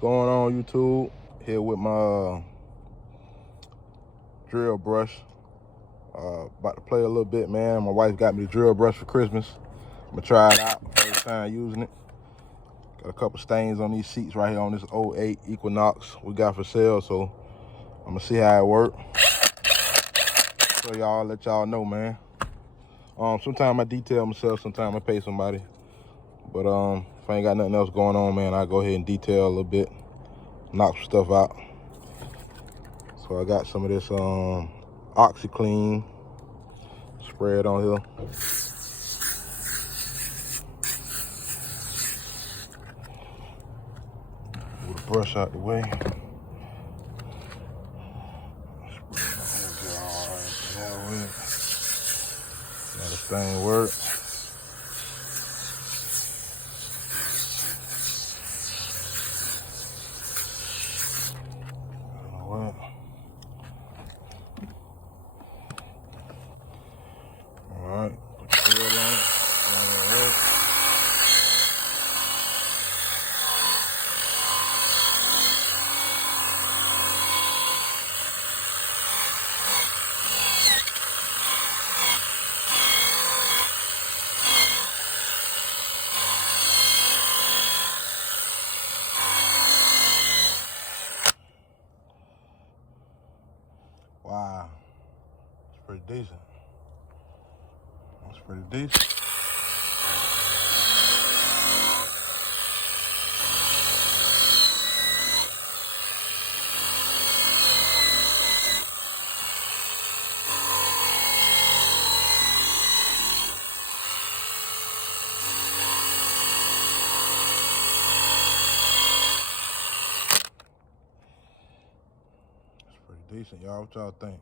going on, YouTube? Here with my drill brush. About to play a little bit, man. My wife got me the drill brush for Christmas. I'm gonna try it out. First time using it. Got a couple stains on these seats right here on this 08 Equinox we got for sale, so I'm gonna see how it works. So y'all, let y'all know, man. Sometimes I detail myself, sometimes I pay somebody. But if I ain't got nothing else going on, man, I'll go ahead and detail a little bit, knock some stuff out. So I got some of this OxiClean spread on here. Move the brush out the way. Now this thing works. Alright, put the drill on it. Wow, it's pretty decent. That's pretty decent. That's pretty decent, y'all. What y'all think?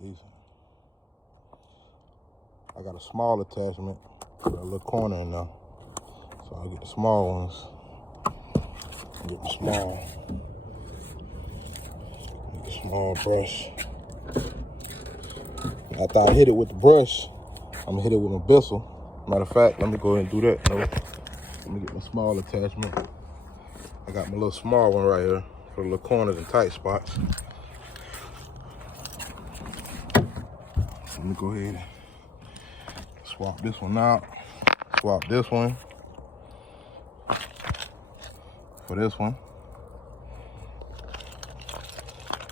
Decent. I got a small attachment, got a little corner in there, so I'll get the small ones. Get the small brush. After I hit it with the brush, I'm gonna hit it with my bristle. Matter of fact, let me go ahead and do that. No, let me get my small attachment. I got my little small one right here for the little corners and tight spots. Let me go ahead and swap this one out. Swap this one for this one.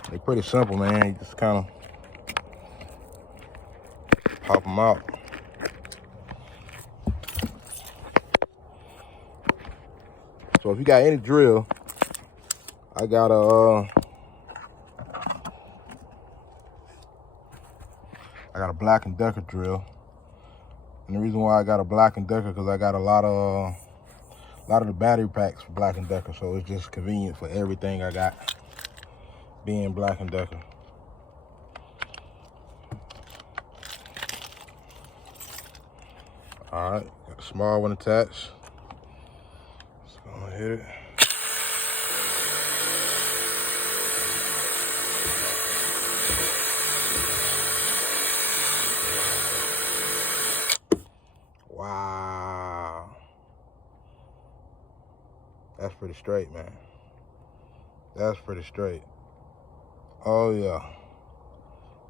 They're pretty simple, man. You just kind of pop them out. So if you got any drill, I got a Black & Decker drill. And the reason why I got a Black & Decker because I got a lot of the battery packs for Black & Decker, so it's just convenient for everything I got being Black & Decker. All right, got the small one attached. Just gonna hit it. Wow. That's pretty straight, man. That's pretty straight. Oh, yeah.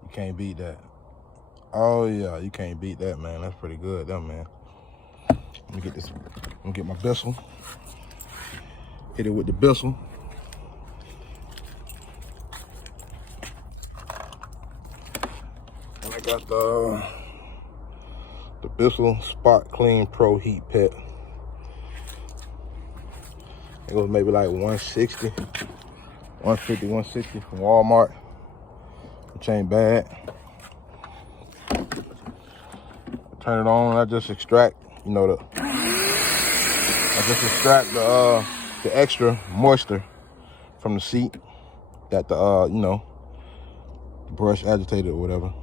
You can't beat that. Oh, yeah. You can't beat that, man. That's pretty good, though, man. Let me get this. I'm gonna get my bristle. Hit it with the bristle. And I got the Bissell Spot Clean Pro Heat Pet. It was maybe like 160, 150, 160 from Walmart, which ain't bad. Turn it on, I just extract, the extra moisture from the seat that the brush agitated or whatever.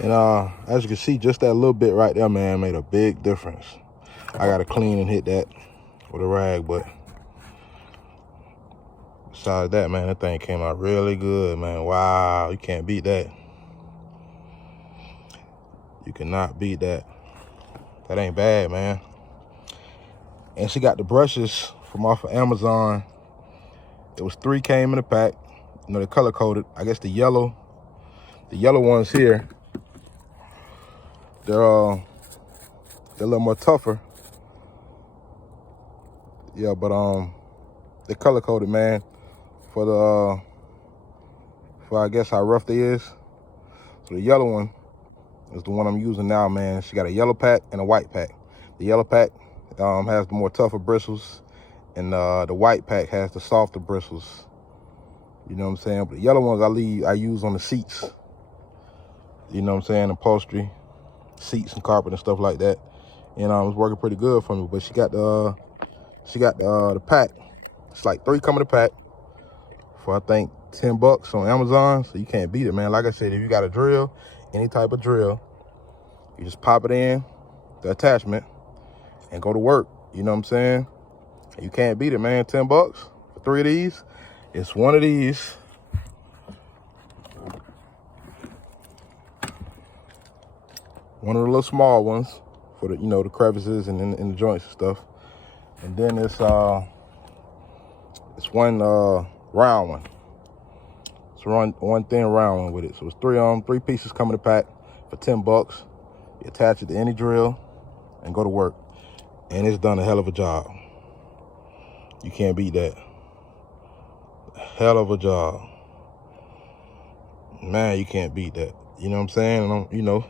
And as you can see, just that little bit right there, man, made a big difference. I gotta clean and hit that with a rag, but besides that, man, that thing came out really good, man. Wow, you can't beat that. You cannot beat that. That ain't bad, man. And she got the brushes from off of Amazon. It was 3 came in the pack. They're color coded. I guess the yellow ones here, they're a little more tougher. Yeah, but they're color coded, man, for I guess how rough they is. So the yellow one is the one I'm using now, man. She got a yellow pack and a white pack. The yellow pack has the more tougher bristles, and the white pack has the softer bristles. You know what I'm saying? But the yellow ones I use on the seats. You know what I'm saying? Upholstery, seats and carpet and stuff like that. And it's working pretty good for me. But she got the pack. It's like 3 come in the pack for I think $10 on Amazon. So you can't beat it, man. Like I said, if you got a drill, any type of drill, you just pop it in the attachment and go to work. You know what I'm saying? You can't beat it, man. $10 for 3 of these. It's one of these. One of the little small ones for the, the crevices and in the joints and stuff. And then it's one round one. It's one thin round one with it. So it's 3 pieces come in the pack for $10. You attach it to any drill and go to work. And it's done a hell of a job. You can't beat that. Hell of a job. Man, you can't beat that. You know what I'm saying? And I'm,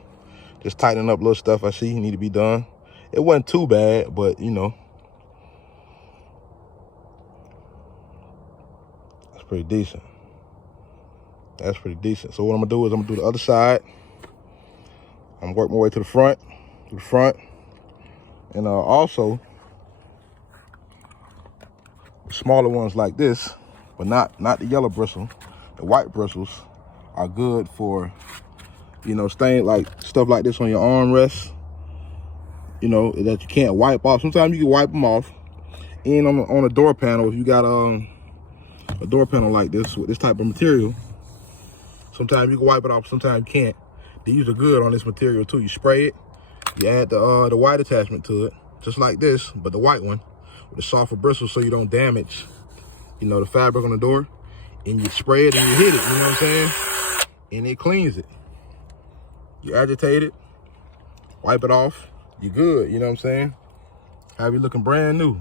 just tightening up little stuff I see need to be done. It wasn't too bad, but that's pretty decent. That's pretty decent. So what I'm gonna do is I'm gonna do the other side. I'm gonna work my way to the front, and also smaller ones like this, but not the yellow bristle. The white bristles are good for, stain like stuff like this on your armrest. That you can't wipe off. Sometimes you can wipe them off. And on a door panel, if you got a door panel like this with this type of material, sometimes you can wipe it off, sometimes you can't. These are good on this material too. You spray it, you add the white attachment to it, just like this, but the white one with the softer bristles so you don't damage, the fabric on the door. And you spray it and you hit it, you know what I'm saying? And it cleans it. You agitate it, wipe it off, you're good, you know what I'm saying? Have you looking brand new.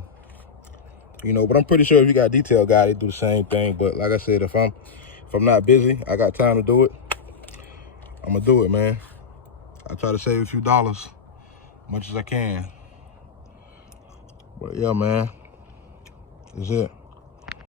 But I'm pretty sure if you got a detail guy, they do the same thing. But like I said, if I'm not busy, I got time to do it, I'm gonna do it, man. I try to save a few dollars, much as I can. But yeah, man, that's it.